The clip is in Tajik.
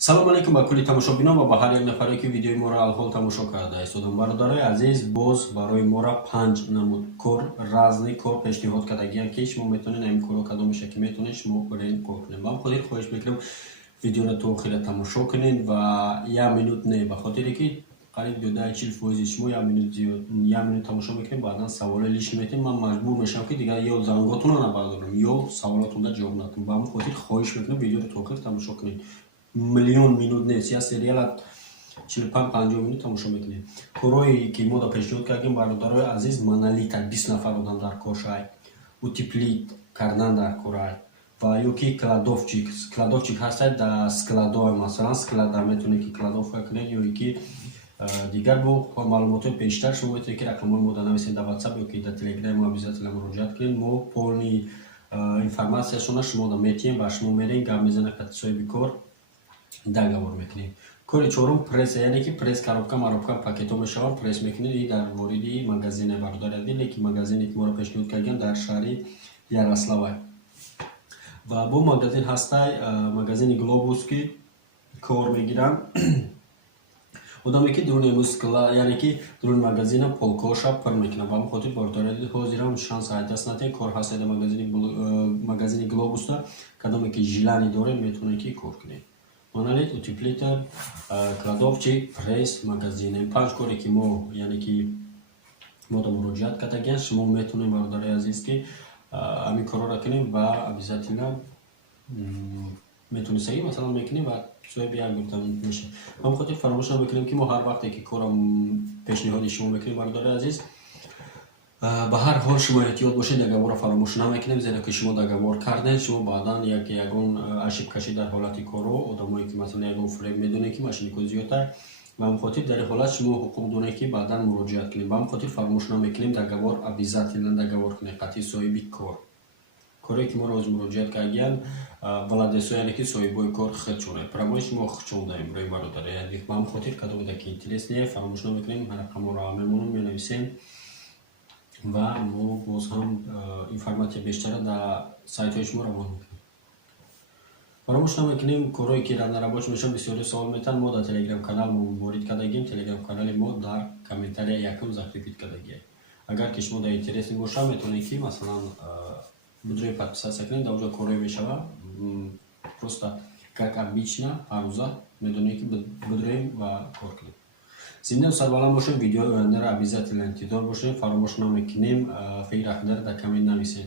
салом алейкум ба кулли тамошобинон ва ба ҳар як нафаре ки видеои моро алҳол тамошо карда истодам. Бародарои азиз, боз барои мора 5 намуд кор, разни кор пешниҳод кардагиянд ки шумо метавонед ҳамин корро кадом меша ки метавонед шумо барои кор кунед. Ман хотир хоҳиш мекунам видеоро то охира тамошо кунед ва 1 минут не, ба хотире ки қариб 40% шумо 1 минут тамошо мекунед, баъдан саволе лишн метавонед. Ман маҷбур мешавам ки дигар ё занготонро набардорам ё саволотонро ҷавоб надам. Ба ҳамин хотир хоҳиш мекунам видеоро то охир тамошо кунед. Миллион минут нест, я сериала 45-50 минут тамошо мекунед. Корҳое ки мо да пешниҳод кардем бародарои азиз, монолит 20 нафар одам дар кор шай, утеплит кардан дар корай ва ё ки кладовчик ҳастад да складоа, масалан склада метавонед ки кладовка кунед ё ки дигар бо маълумотои бештар шумо метавонед ки рақамои мо да нависед да WhatsApp ё ки да Telegram обязательно муроҷиат кунед. Мо полни информатсияшона шумо да метиҳем ва шумо меред гап мезанед кати соҳиби кор договор мекунед. Кори чорум пресс, яъне ки пресс коробка пакетҳо мешаванд, пресс мекунед. И дар мориди магазини бародари ки магазине ки моро пешниҳод кардем дар шаҳри Ярославай ва бо магазин ҳастай магазини Глобус ки кор мегиранд. Одаме ки дуруни мускла, яъне ки дуруни магазина полкоша пур мекунанд. Ба ҳамин хотир бародари ҳозирам шанс даст натед кор ҳастед магазини Глобуста, кадоме ки жилани доред метавонед ки кор кунед. Монолит, утеплитер, кладовчик, пресс, магазин. 5 коре ки мо, яъне ки мо да муроҷиат кардагем, шумо метавонед бародари азиз ки ҳамин корро кунед ва обязательно метавонед саҳӣ масалан мекунед ва соҳиби як гуфта меша. Ҳам хотир фаромӯш намекунем ки мо ҳар вақте ки корро пешниҳоди шумо мекунем бародари азиз, ба ҳар ҳол шумо эҳтиёт бошед, договорро фаромӯш намекунем, зеро ки шумо договор кардед, шумо баъдан ягон ашибкашӣ дар ҳолати корро, одамое ки масалан ягон фреб медонед ки машинiko зиёдтар, ба ҳамин хотир дар ин ҳолат шумо ҳуқуқ доред ки баъдан муроҷиат кунед. Ба ҳамин хотир фаромӯш намекунем договор обязательно договор кунед қатъи соҳиби кор. Коре ки моро ҳозир муроҷиат кардиянд владесо, яъне ки соҳибои кор хичонед. Прамои шумо хичондаем рои бародари азиз. Ба ҳамин хотир кадоме ки интерес не, фаромӯш намекунем, рақамҳоро мемонем, менависем ва мо боз ҳам информация бештара дар сайтҳои шумо равона мекунем. фаромӯш намекунем корҳое ки ранарабоч мешаванд, бисёре savol метаванд. Мо дар Telegram канал ворид кардагем. Telegram канали мо дар комментария якум закрепит кардагем. Агар ки шумо дар интереси бошад, метавонед ки масалан будрои подписация кунед, дар онҷо корҳое мешавад, просто как обычно ҳаррӯза медонед ки будроем ва кор кунем. Зинда сарбаланд бошед. Видеои ояндаро обязательно интизор бошед. Фаромӯш намекунем фикр ақидаро дар коммент нависед.